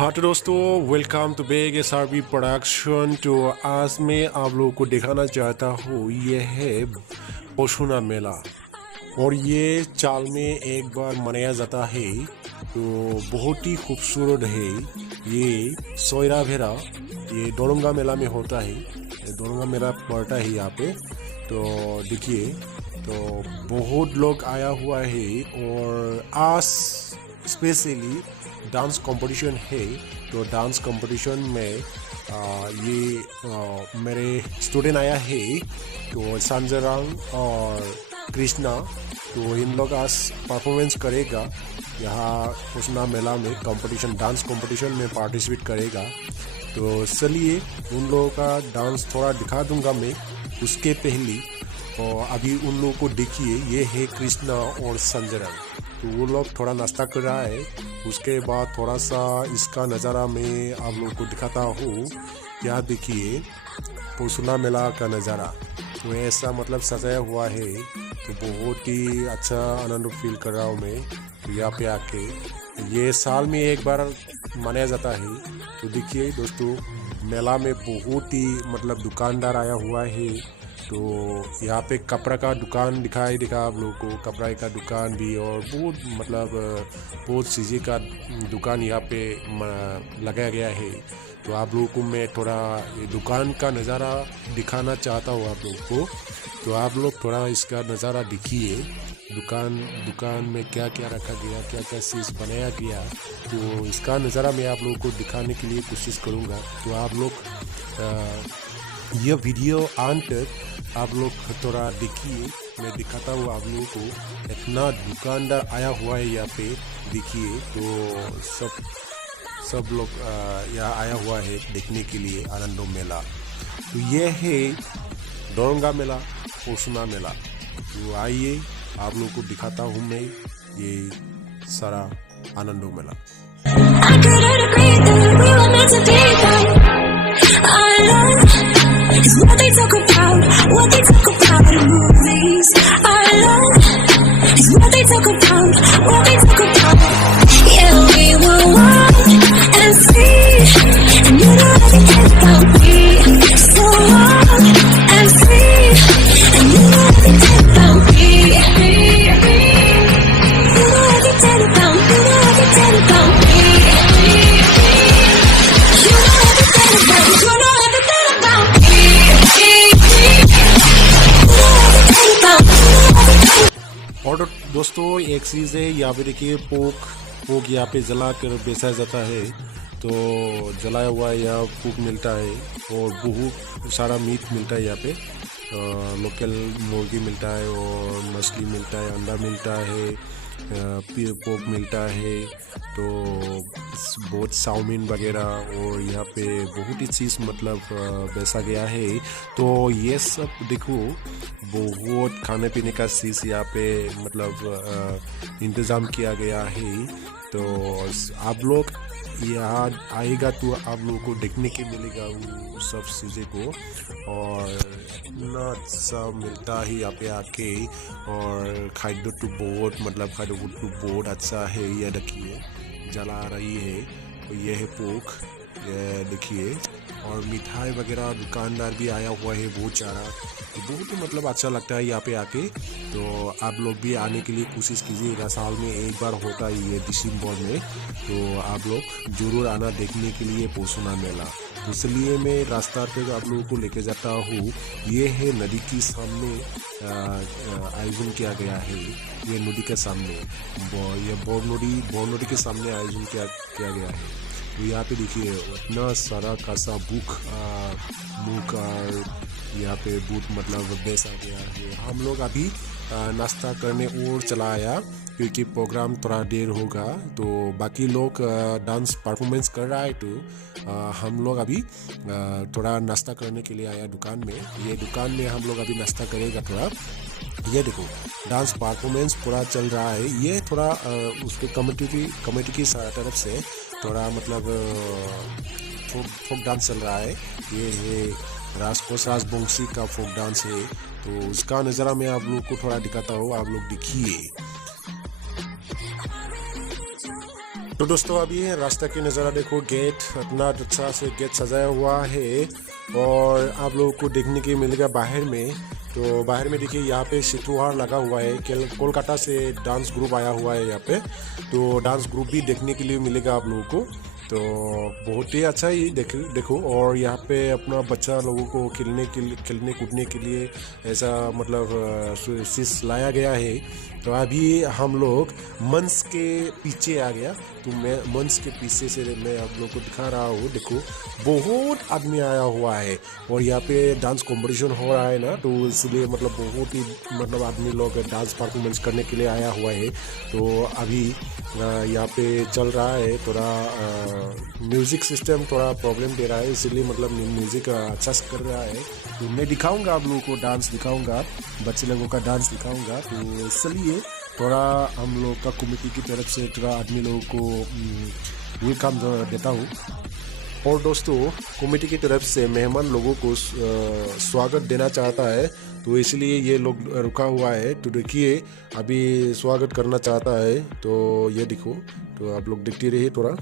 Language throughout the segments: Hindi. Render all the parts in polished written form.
हाँ तो दोस्तों, welcome to Beg SRB production. तो आज मैं आप लोगों को दिखाना चाहता हूँ, ये है पोशुना मेला और ये चाल में एक बार मनाया जाता है। तो बहुत ही खूबसूरत है। ये सोयरा भेरा, ये दोरंगा मेला में होता है। दोरंगा मेला पड़ता है यहाँ पे। तो देखिए, तो बहुत लोग आया हुआ है और आज स्पेशली डांस कंपटीशन है। तो डांस कंपटीशन में मेरे स्टूडेंट आया है, तो संजय और कृष्णा। तो इन लोग आज परफॉर्मेंस करेगा यहाँ पोशुना मेला में, कंपटीशन डांस कंपटीशन में पार्टिसिपेट करेगा। तो चलिए उन लोगों का डांस थोड़ा दिखा दूंगा मैं। उसके पहले और अभी उन लोगों को देखिए, ये है कृष्णा और संजय। तो वो लोग थोड़ा नाश्ता कर रहा है। उसके बाद थोड़ा सा इसका नज़ारा मैं आप लोगों को दिखाता हूँ। यहाँ देखिए पोशुना मेला का नज़ारा, तो ऐसा मतलब सजाया हुआ है। तो बहुत ही अच्छा आनंद फील कर रहा हूँ मैं। तो यहाँ पे आके ये साल में एक बार मनाया जाता है। तो देखिए दोस्तों, मेला में बहुत ही मतलब दुकानदार आया हुआ है। तो यहाँ पे कपड़ा का दुकान दिखाई देगा आप लोगों को, कपड़ा का दुकान भी, और बहुत मतलब बहुत चीज़ें का दुकान यहाँ पे लगाया गया है। तो आप लोगों को मैं थोड़ा ये दुकान का नज़ारा दिखाना चाहता हूँ आप लोगों को। तो आप लोग थोड़ा इसका नज़ारा देखिए। दुकान में क्या क्या रखा गया, क्या क्या चीज़ बनाया गया, तो इसका नज़ारा मैं आप लोगों को दिखाने के लिए कोशिश करूँगा। तो आप लोग यह वीडियो अंत तक आप लोग थोड़ा देखिए। मैं दिखाता हूँ आप लोगों को। इतना दुकानदार आया हुआ है यहाँ पे, देखिए। तो सब लोग यहाँ आया हुआ है देखने के लिए आनंदो मेला। तो ये है दोरंगा मेला, पोशुना मेला। तो आइए आप लोगों को दिखाता हूँ मैं ये सारा आनंदो मेला। It's what they talk about in movies. Our love is what they talk about. Yeah, we were wild and free, and you know everything about me. So wild and free, and you know everything about me. You know everything about me. You know everything about me. You know everything about me. You know everything about me. और दोस्तों एक चीज़ है, यहाँ पे देखिए पोक यहाँ पे जला कर बेचा जाता है। तो जलाया हुआ यहाँ पोक मिलता है और बहुत सारा मीट मिलता है यहाँ पे। लोकल मुर्गी मिलता है और मछली मिलता है, अंडा मिलता है, पोक मिलता है। तो बहुत चाउमीन वगैरह और यहाँ पे बहुत ही चीज़ मतलब बेचा गया है। तो ये सब देखो, बहुत खाने पीने का चीज़ यहाँ पे मतलब इंतज़ाम किया गया है। तो आप लोग यहाँ आएगा तो आप लोगों को देखने के मिलेगा वो सब चीज़ें को। और इतना सब मिलता है यहाँ पे आके। और खाद्य तो बहुत मतलब खाद्य तो बहुत अच्छा है। ये देखिए जला रही है, तो ये है पोक, ये देखिए। और मिठाई वगैरह दुकानदार भी आया हुआ है बहुत सारा। तो बहुत ही मतलब अच्छा लगता है यहाँ पे आके। तो आप लोग भी आने के लिए कोशिश कीजिएगा। साल में एक बार होता है ये दिसंबर में। तो आप लोग जरूर आना देखने के लिए पोशुना मेला। तो इसलिए मैं रास्ता पे आप लोगों को लेके जाता हूँ। ये है नदी के सामने आयोजन किया गया है। ये नदी के सामने ये बोर नदी के सामने आयोजन किया गया है। तो यहाँ पे देखिए इतना सारा कासा बुक और यहाँ पे बूट मतलब बेचा गया है। हम लोग अभी नाश्ता करने और चला आया, क्योंकि प्रोग्राम थोड़ा देर होगा। तो बाकी लोग डांस परफॉर्मेंस कर रहा है। तो हम लोग अभी थोड़ा नाश्ता करने के लिए आया दुकान में। ये दुकान में हम लोग अभी नाश्ता करेगा थोड़ा। ये देखो डांस परफॉर्मेंस पूरा चल रहा है। ये थोड़ा उसके कमेटी की तरफ से थोड़ा मतलब फोक डांस चल रहा है। ये राजबंशी का फोक डांस है। तो उसका नज़ारा मैं आप लोग को थोड़ा दिखाता हूँ, आप लोग देखिए। तो दोस्तों अभी रास्ता की नज़ारा देखो, गेट इतना अच्छा से गेट सजाया हुआ है और आप लोगों को देखने के मिलेगा बाहर में। तो बाहर में देखिए यहाँ पे सितुहार लगा हुआ है, कोलकाता से डांस ग्रुप आया हुआ है यहाँ पे, तो डांस ग्रुप भी देखने के लिए मिलेगा आप लोगों को। तो बहुत ही अच्छा ही देखो। और यहाँ पे अपना बच्चा लोगों को खेलने कूदने के लिए ऐसा मतलब चीज़ लाया गया है। तो अभी हम लोग मंच के पीछे आ गया, तो मैं मंच के पीछे से मैं आप लोगों को दिखा रहा हूँ। देखो बहुत आदमी आया हुआ है और यहाँ पे डांस कंपटीशन हो रहा है ना, तो इसलिए मतलब बहुत ही मतलब आदमी लोग डांस परफॉर्मेंस करने के लिए आया हुआ है। तो अभी यहाँ पे चल रहा है थोड़ा म्यूज़िक सिस्टम थोड़ा प्रॉब्लम दे रहा है, इसलिए मतलब म्यूज़िक अच्छा से कर रहा है। तो मैं दिखाऊंगा आप लोगों को, डांस दिखाऊंगा, बच्चे लोगों का डांस दिखाऊंगा। तो इसलिए थोड़ा हम लोग का कमेटी की तरफ से थोड़ा आदमी लोगों को वेलकम देता हूँ। और दोस्तों कमेटी की तरफ से मेहमान लोगों को स्वागत देना चाहता है, तो इसलिए ये लोग रुका हुआ है। तो देखिए अभी स्वागत करना चाहता है, तो ये देखो, तो आप लोग देखते रहिए थोड़ा।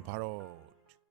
ভারত।